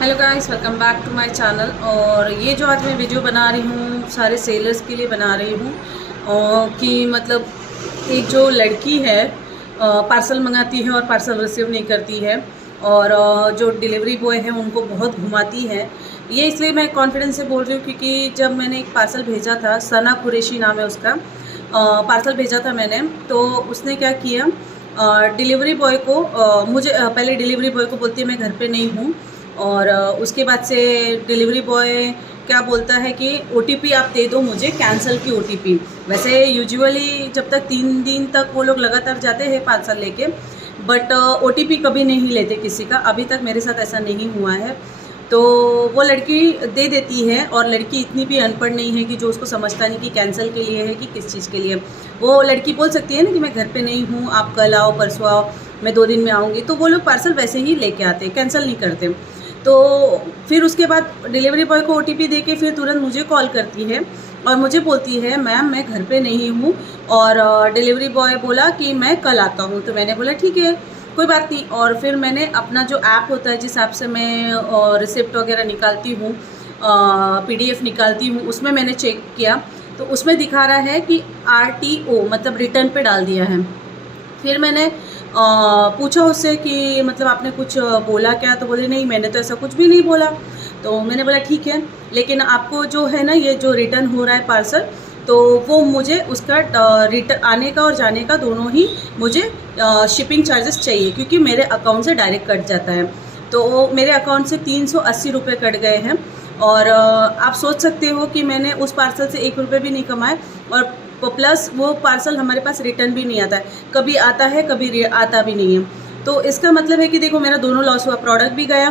Hello guys, welcome back to my channel. और ये जो आज मैं वीडियो बना रही हूँ सारे सेलर्स के लिए बना रही हूँ कि मतलब एक जो लड़की है पार्सल मंगाती है और पार्सल रिसीव नहीं करती है, और जो डिलीवरी बॉय है उनको बहुत घुमाती है। ये इसलिए मैं कॉन्फिडेंस से बोल रही हूँ क्योंकि जब मैंने एक पार्सल भेजा था, सना कुरैशी नाम है उसका, पार्सल भेजा था मैंने, तो उसने क्या किया, डिलीवरी बॉय को मुझे पहले डिलीवरी बॉय को बोलती है मैं घर पे नहीं हूँ, और उसके बाद से डिलीवरी बॉय क्या बोलता है कि ओटीपी आप दे दो मुझे, कैंसिल की ओटीपी। वैसे यूजुअली जब तक 3 दिन तक वो लोग लगातार जाते हैं पार्सल लेके, बट ओटीपी कभी नहीं लेते किसी का। अभी तक मेरे साथ ऐसा नहीं हुआ है। तो वो लड़की दे देती है, और लड़की इतनी भी अनपढ़ नहीं है कि जो उसको समझता नहीं कि कैंसिल के लिए है कि किस चीज़ के लिए। वो लड़की बोल सकती है ना कि मैं घर पे नहीं हूँ, आप कल आओ परसों आओ, मैं 2 दिन में आऊँगी। तो वो लोग पार्सल वैसे ही लेके आते, कैंसिल नहीं करते। तो फिर उसके बाद डिलीवरी बॉय को ओटीपी देके फिर तुरंत मुझे कॉल करती है और मुझे बोलती है मैम मैं घर पे नहीं हूँ, और डिलीवरी बॉय बोला कि मैं कल आता हूँ। तो मैंने बोला ठीक है, कोई बात नहीं। और फिर मैंने अपना जो ऐप होता है जिस ऐप से मैं रिसिप्ट वगैरह निकालती हूँ, पीडीएफ निकालती हूँ, उसमें मैंने चेक किया तो उसमें दिखा रहा है कि आरटीओ मतलब रिटर्न पे डाल दिया है। फिर मैंने पूछा उससे कि मतलब आपने कुछ बोला क्या, तो बोले नहीं मैंने तो ऐसा कुछ भी नहीं बोला। तो मैंने बोला ठीक है, लेकिन आपको जो है ना ये जो रिटर्न हो रहा है पार्सल, तो वो मुझे उसका रिटर्न आने का और जाने का दोनों ही मुझे शिपिंग चार्जेस चाहिए, क्योंकि मेरे अकाउंट से डायरेक्ट कट जाता है। तो मेरे अकाउंट से 380 रुपये कट गए हैं। और आप सोच सकते हो कि मैंने उस पार्सल से 1 रुपये भी नहीं कमाए, और प्लस वो पार्सल हमारे पास रिटर्न भी नहीं आता है, कभी आता है कभी आता भी नहीं है। तो इसका मतलब है कि देखो मेरा दोनों लॉस हुआ, प्रोडक्ट भी गया,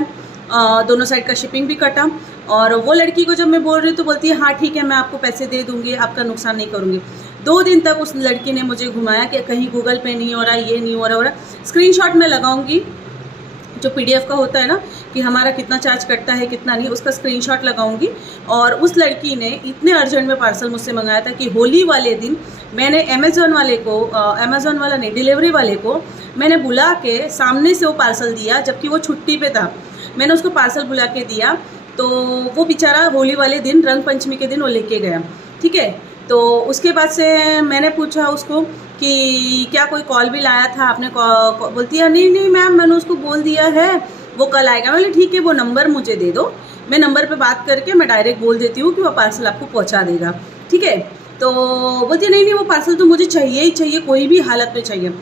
दोनों साइड का शिपिंग भी कटा। और वो लड़की को जब मैं बोल रही हूँ तो बोलती है हाँ ठीक है मैं आपको पैसे दे दूँगी, आपका नुकसान नहीं करूँगी। 2 दिन तक उस लड़की ने मुझे घुमाया कि कहीं गूगल पे नहीं हो रहा, ये नहीं हो रहा। स्क्रीनशॉट मैं लगाऊंगी, जो पीडीएफ का होता है ना कि हमारा कितना चार्ज कटता है कितना नहीं, उसका स्क्रीनशॉट लगाऊंगी। और उस लड़की ने इतने अर्जेंट में पार्सल मुझसे मंगाया था कि होली वाले दिन मैंने अमेज़ॉन वाले को, अमेज़ॉन वाला नहीं डिलीवरी वाले को मैंने बुला के सामने से वो पार्सल दिया, जबकि वो छुट्टी पे था। मैंने उसको पार्सल बुला के दिया, तो वो बेचारा होली वाले दिन, रंग पंचमी के दिन वो लेके गया। ठीक है, तो उसके बाद से मैंने पूछा उसको कि क्या कोई कॉल भी लाया था आपने, बोलती है नहीं नहीं मैम मैंने उसको बोल दिया है वो कल आएगा। मैं बोली ठीक है वो नंबर मुझे दे दो, मैं नंबर पे बात करके मैं डायरेक्ट बोल देती हूँ कि वो पार्सल आपको पहुँचा देगा। ठीक है, तो बोलती है नहीं नहीं वो पार्सल तो मुझे चाहिए ही चाहिए, कोई भी हालत में चाहिए।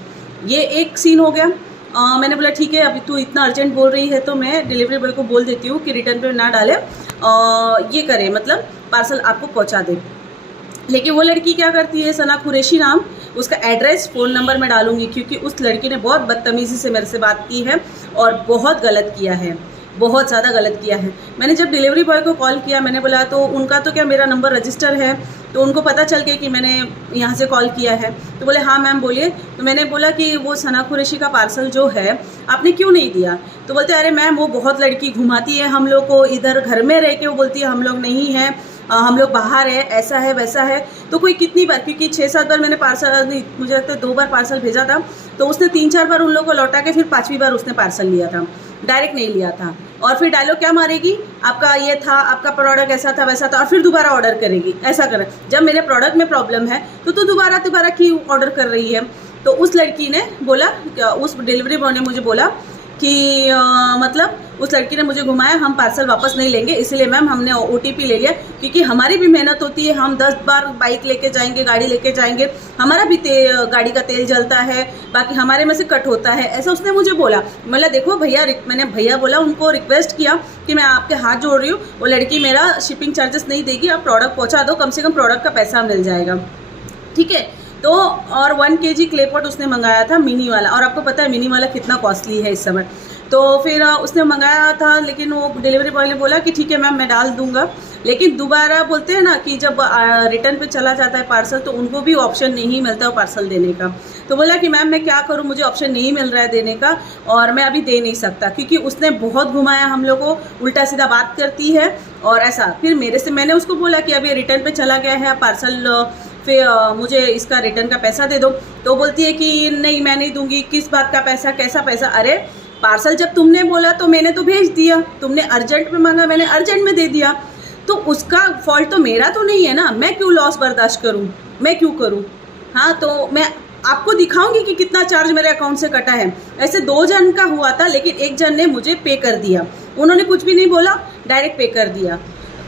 ये एक सीन हो गया। मैंने बोला ठीक है अभी तू इतना अर्जेंट बोल रही है तो मैं डिलीवरी बॉय को बोल देती हूँ कि रिटर्न पे ना डाले, ये करे मतलब पार्सल आपको पहुँचा दे। लेकिन वो लड़की क्या करती है, सना कुरैशी नाम, उसका एड्रेस फ़ोन नंबर मैं डालूंगी, क्योंकि उस लड़की ने बहुत बदतमीज़ी से मेरे से बात की है और बहुत गलत किया है, बहुत ज़्यादा गलत किया है। मैंने जब डिलीवरी बॉय को कॉल किया, मैंने बोला तो उनका तो क्या मेरा नंबर रजिस्टर है, तो उनको पता चल गया कि मैंने यहाँ से कॉल किया है। तो बोले हाँ मैम बोलिए। तो मैंने बोला कि वो सना कुरैशी का पार्सल जो है आपने क्यों नहीं दिया। तो बोलते अरे मैम वो बहुत लड़की घुमाती है हम लोग को, इधर घर में रह के वो बोलती है हम लोग नहीं हैं, हम लोग बाहर है, ऐसा है वैसा है। तो कोई कितनी बार, क्योंकि 6-7 बार मैंने पार्सल नहीं, मुझे लगता है 2 बार पार्सल भेजा था, तो उसने 3-4 बार उन लोगों को लौटा के फिर 5वीं बार उसने पार्सल लिया था, डायरेक्ट नहीं लिया था। और फिर डायलॉग क्या मारेगी, आपका ये था, आपका प्रोडक्ट ऐसा था वैसा था, और फिर दोबारा ऑर्डर करेगी। ऐसा कर, जब मेरे प्रोडक्ट में प्रॉब्लम है तो तू दोबारा क्यों ऑर्डर कर रही है। तो उस लड़की ने बोला, उस डिलीवरी बॉय ने मुझे बोला कि मतलब उस लड़की ने मुझे घुमाया, हम पार्सल वापस नहीं लेंगे, इसलिए मैम हमने ओटीपी ले लिया, क्योंकि हमारी भी मेहनत होती है, हम 10 बार बाइक लेके जाएंगे, गाड़ी लेके जाएंगे, हमारा भी गाड़ी का तेल जलता है, बाकी हमारे में से कट होता है। ऐसा उसने मुझे बोला। मतलब देखो भैया, मैंने भैया बोला, उनको रिक्वेस्ट किया कि मैं आपके हाथ जोड़ रही हूँ, वो लड़की मेरा शिपिंग चार्जेस नहीं देगी, आप प्रोडक्ट पहुँचा दो, कम से कम प्रोडक्ट का पैसा मिल जाएगा। ठीक है, तो और 1 kg क्ले पॉट उसने मंगाया था मिनी वाला, और आपको पता है मिनी वाला कितना कॉस्टली है इस समय। तो फिर उसने मंगाया था, लेकिन वो डिलीवरी बॉय ने बोला कि ठीक है मैम मैं डाल दूंगा। लेकिन दोबारा बोलते हैं ना कि जब रिटर्न पे चला जाता है पार्सल तो उनको भी ऑप्शन नहीं मिलता है पार्सल देने का। तो बोला कि मैम मैं क्या करूं, मुझे ऑप्शन नहीं मिल रहा है देने का, और मैं अभी दे नहीं सकता, क्योंकि उसने बहुत घुमाया हम लोग को, उल्टा सीधा बात करती है और ऐसा। फिर मेरे से मैंने उसको बोला कि अभी रिटर्न पे चला गया है पार्सल, फिर मुझे इसका रिटर्न का पैसा दे दो। तो बोलती है कि नहीं मैं नहीं दूंगी, किस बात का पैसा, कैसा पैसा। अरे पार्सल जब तुमने बोला तो मैंने तो भेज दिया, तुमने अर्जेंट में मांगा, मैंने अर्जेंट में दे दिया, तो उसका फॉल्ट तो मेरा तो नहीं है ना। मैं क्यों लॉस बर्दाश्त करूं, मैं क्यों करूं? हाँ, तो मैं आपको दिखाऊंगी कि कितना चार्ज मेरे अकाउंट से कटा है। ऐसे 2 जन का हुआ था, लेकिन एक जन ने मुझे पे कर दिया, उन्होंने कुछ भी नहीं बोला, डायरेक्ट पे कर दिया।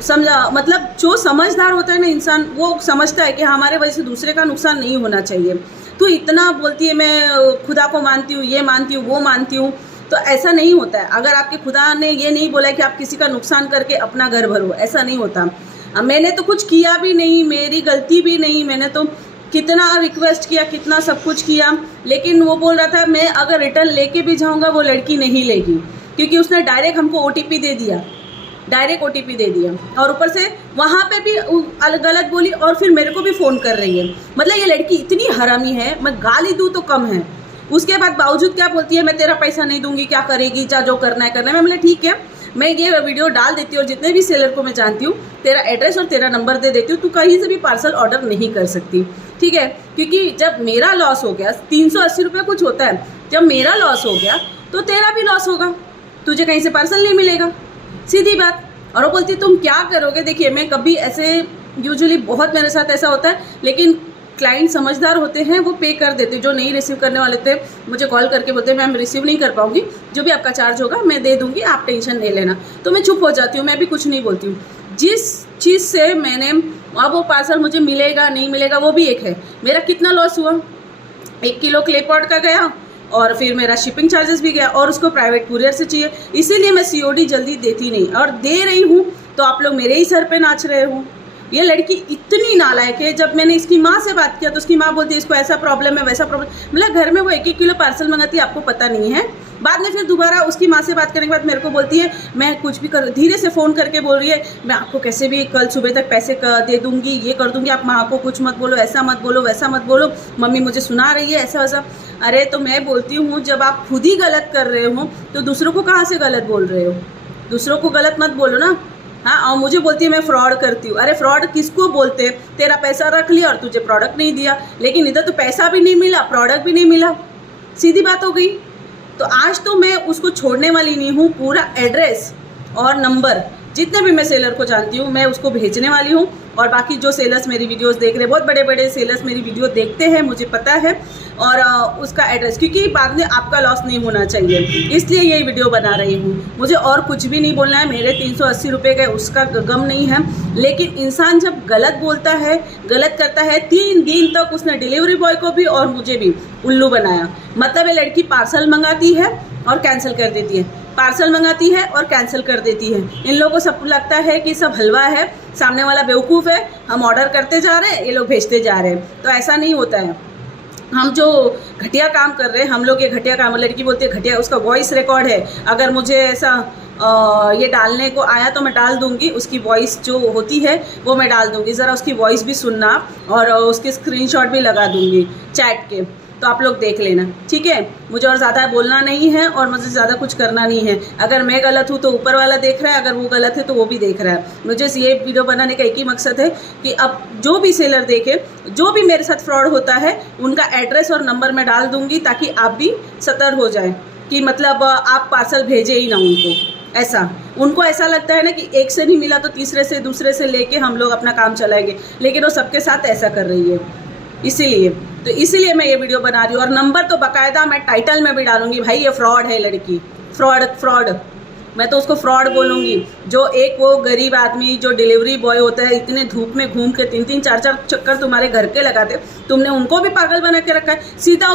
समझा? मतलब जो समझदार होता है ना इंसान, वो समझता है कि हमारे वजह से दूसरे का नुकसान नहीं होना चाहिए। तो इतना बोलती है मैं खुदा को मानती हूँ, ये मानती हूँ, वो मानती हूँ, तो ऐसा नहीं होता है। अगर आपके खुदा ने ये नहीं बोला है कि आप किसी का नुकसान करके अपना घर भरो, ऐसा नहीं होता। मैंने तो कुछ किया भी नहीं, मेरी गलती भी नहीं, मैंने तो कितना रिक्वेस्ट किया, कितना सब कुछ किया, लेकिन वो बोल रहा था मैं अगर रिटर्न लेके भी जाऊँगा वो लड़की नहीं लेगी, क्योंकि उसने डायरेक्ट हमको OTP दे दिया, डायरेक्ट OTP दे दिया, और ऊपर से वहाँ पे भी गलत बोली, और फिर मेरे को भी फ़ोन कर रही है। मतलब ये लड़की इतनी हरामी है, मैं गाली दूँ तो कम है। उसके बाद बावजूद क्या बोलती है, मैं तेरा पैसा नहीं दूंगी, क्या करेगी, जा जो करना है करना है। मैं बोले ठीक है, मैं ये वीडियो डाल देती हूँ और जितने भी सेलर को मैं जानती हूँ तेरा एड्रेस और तेरा नंबर दे देती हूँ, तू कहीं से भी पार्सल ऑर्डर नहीं कर सकती, ठीक है? क्योंकि जब मेरा लॉस हो गया, 380 रुपये कुछ होता है, जब मेरा लॉस हो गया तो तेरा भी लॉस होगा, तुझे कहीं से पार्सल नहीं मिलेगा, सीधी बात। और वो बोलती तुम क्या करोगे? देखिए, मैं कभी ऐसे, यूजुअली बहुत मेरे साथ ऐसा होता है, लेकिन क्लाइंट समझदार होते हैं, वो पे कर देते। जो नहीं रिसीव करने वाले थे मुझे कॉल करके बोलते हैं मैम रिसीव नहीं कर पाऊंगी, जो भी आपका चार्ज होगा मैं दे दूंगी, आप टेंशन नहीं लेना। तो मैं चुप हो जाती हूँ, मैं भी कुछ नहीं बोलती हूँ। जिस चीज़ से मैंने, अब वो पार्सल मुझे मिलेगा नहीं मिलेगा वो भी एक है। मेरा कितना लॉस हुआ, 1 किलो क्ले पॉट का गया, और फिर मेरा शिपिंग चार्जेस भी गया, और उसको प्राइवेट कुरियर से चाहिए, इसीलिए मैं COD जल्दी देती नहीं, और दे रही हूँ तो आप लोग मेरे ही सर पे नाच रहे हो। ये लड़की इतनी नालायक है। जब मैंने इसकी माँ से बात किया तो उसकी माँ बोलती है इसको ऐसा प्रॉब्लम है, वैसा प्रॉब्लम, मतलब घर में वो 1-1 किलो पार्सल मंगाती है, आपको पता नहीं है। बाद में फिर दोबारा उसकी माँ से बात करने के बाद मेरे को बोलती है मैं कुछ भी कर, धीरे से फ़ोन करके बोल रही है मैं आपको कैसे भी कल सुबह तक पैसे दे दूँगी, ये कर दूँगी, आप माँ को कुछ मत बोलो, ऐसा मत बोलो, वैसा मत बोलो, मम्मी मुझे सुना रही है, ऐसा वैसा। अरे तो मैं बोलती हूँ जब आप खुद ही गलत कर रहे हो तो दूसरों को कहाँ से गलत बोल रहे हो? दूसरों को गलत मत बोलो ना। हाँ, और मुझे बोलती है मैं फ्रॉड करती हूँ। अरे फ्रॉड किसको बोलते हैं? तेरा पैसा रख लिया और तुझे प्रोडक्ट नहीं दिया, लेकिन इधर तो पैसा भी नहीं मिला, प्रोडक्ट भी नहीं मिला, सीधी बात हो गई। तो आज तो मैं उसको छोड़ने वाली नहीं हूँ। पूरा एड्रेस और नंबर जितने भी मैं सेलर को जानती हूँ मैं उसको भेजने वाली हूँ। और बाकी जो सेलर्स मेरी वीडियोस देख रहे हैं, बहुत बड़े बड़े सेलर्स मेरी वीडियो देखते हैं, मुझे पता है, और उसका एड्रेस, क्योंकि बाद में आपका लॉस नहीं होना चाहिए, इसलिए ये वीडियो बना रही हूँ। मुझे और कुछ भी नहीं बोलना है, मेरे 380 रुपये गए उसका गम नहीं है। लेकिन इंसान जब गलत बोलता है, गलत करता है, 3 दिन तक उसने डिलीवरी बॉय को भी और मुझे भी उल्लू बनाया। मतलब ये लड़की पार्सल मंगाती है और कैंसिल कर देती है, पार्सल मंगाती है और कैंसिल कर देती है। इन लोगों को सब लगता है कि सब हलवा है, सामने वाला बेवकूफ़ है, हम ऑर्डर करते जा रहे हैं, ये लोग भेजते जा रहे हैं। तो ऐसा नहीं होता है। हम जो घटिया काम कर रहे हैं, हम लोग ये घटिया काम, लड़की बोलती है घटिया, उसका वॉइस रिकॉर्ड है। अगर मुझे ऐसा ये डालने को आया तो मैं डाल दूंगी, उसकी वॉइस जो होती है वो मैं डाल दूंगी, ज़रा उसकी वॉइस भी सुनना, और उसके स्क्रीनशॉट भी लगा दूंगी चैट के, तो आप लोग देख लेना, ठीक है? मुझे और ज़्यादा बोलना नहीं है और मुझे ज़्यादा कुछ करना नहीं है। अगर मैं गलत हूँ तो ऊपर वाला देख रहा है, अगर वो गलत है तो वो भी देख रहा है। मुझे ये वीडियो बनाने का एक ही मकसद है कि अब जो भी सेलर देखे, जो भी मेरे साथ फ्रॉड होता है, उनका एड्रेस और नंबर मैं डाल दूँगी, ताकि आप भी सतर्क हो जाएँ कि मतलब आप पार्सल भेजे ही ना उनको। ऐसा उनको ऐसा लगता है ना कि एक से नहीं मिला तो तीसरे से, दूसरे से लेके हम लोग अपना काम चलाएंगे, लेकिन वो सबके साथ ऐसा कर रही है। इसीलिए मैं ये वीडियो बना रही हूँ। और नंबर तो बाकायदा मैं टाइटल में भी डालूंगी, भाई ये फ्रॉड है लड़की, फ्रॉड, मैं तो उसको फ्रॉड बोलूँगी। जो एक वो गरीब आदमी जो डिलीवरी बॉय होता है, इतने धूप में घूम के 3-3 4-4 चक्कर तुम्हारे घर के लगाते, तुमने उनको भी पागल बना के रखा है। सीधा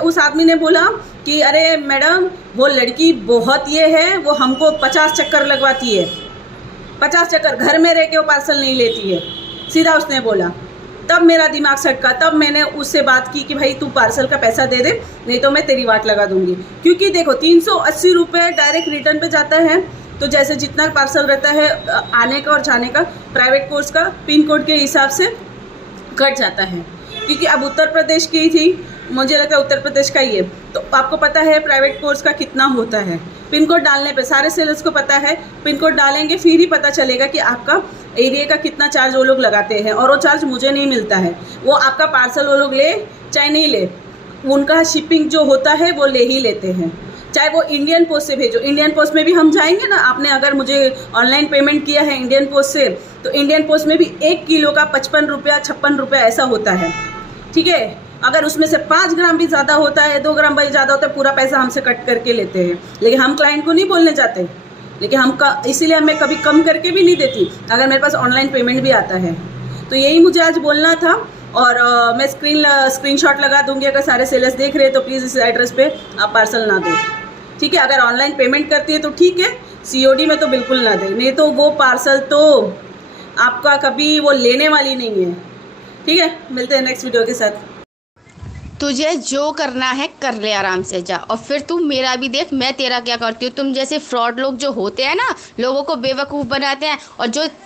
उस आदमी ने बोला कि अरे मैडम वो लड़की बहुत ये है, वो हमको 50 चक्कर लगवाती है, 50 चक्कर, घर में रह के वो पार्सल नहीं लेती है, सीधा उसने बोला। तब मेरा दिमाग सटका, तब मैंने उससे बात की कि भाई तू पार्सल का पैसा दे दे, नहीं तो मैं तेरी वाट लगा दूंगी। क्योंकि देखो 380 रुपये डायरेक्ट रिटर्न पे जाता है, तो जैसे जितना पार्सल रहता है आने का और जाने का, प्राइवेट कोर्स का पिन कोड के हिसाब से कट जाता है। क्योंकि अब उत्तर प्रदेश की थी, मुझे लगता है उत्तर प्रदेश का ही है, तो आपको पता है प्राइवेट कोर्स का कितना होता है। पिन कोड डालने पे सारे सेलर्स को पता है, पिन कोड डालेंगे फिर ही पता चलेगा कि आपका एरिया का कितना चार्ज वो लोग लगाते हैं। और वो चार्ज मुझे नहीं मिलता है, वो आपका पार्सल वो लोग ले चाहे नहीं ले, उनका शिपिंग जो होता है वो ले ही लेते हैं। चाहे वो इंडियन पोस्ट से भेजो। इंडियन पोस्ट में भी हम जाएंगे ना, आपने अगर मुझे ऑनलाइन पेमेंट किया है इंडियन पोस्ट से, तो इंडियन पोस्ट में भी 1 किलो का 55 रुपया 56 रुपया ऐसा होता है, ठीक है। अगर उसमें से 5 ग्राम भी ज़्यादा होता है, 2 ग्राम भी ज़्यादा होता है, पूरा पैसा हमसे कट करके लेते हैं। लेकिन हम क्लाइंट को नहीं बोलने जाते, लेकिन इसीलिए मैं कभी कम करके भी नहीं देती अगर मेरे पास ऑनलाइन पेमेंट भी आता है। तो यही मुझे आज बोलना था। और मैं स्क्रीनशॉट लगा दूंगी, अगर सारे सेलर्स देख रहे हैं तो प्लीज़ इस एड्रेस पे आप पार्सल ना दो, ठीक है। अगर ऑनलाइन पेमेंट करती है तो ठीक है, COD में तो बिल्कुल ना दें, नहीं तो वो पार्सल तो आपका कभी वो लेने वाली नहीं है, ठीक है। मिलते हैं नेक्स्ट वीडियो के साथ। तुझे जो करना है कर ले, आराम से जा। और फिर तू मेरा भी देख, मैं तेरा क्या करती हूँ। तुम जैसे फ्रॉड लोग जो होते हैं ना, लोगों को बेवकूफ़ बनाते हैं, और जो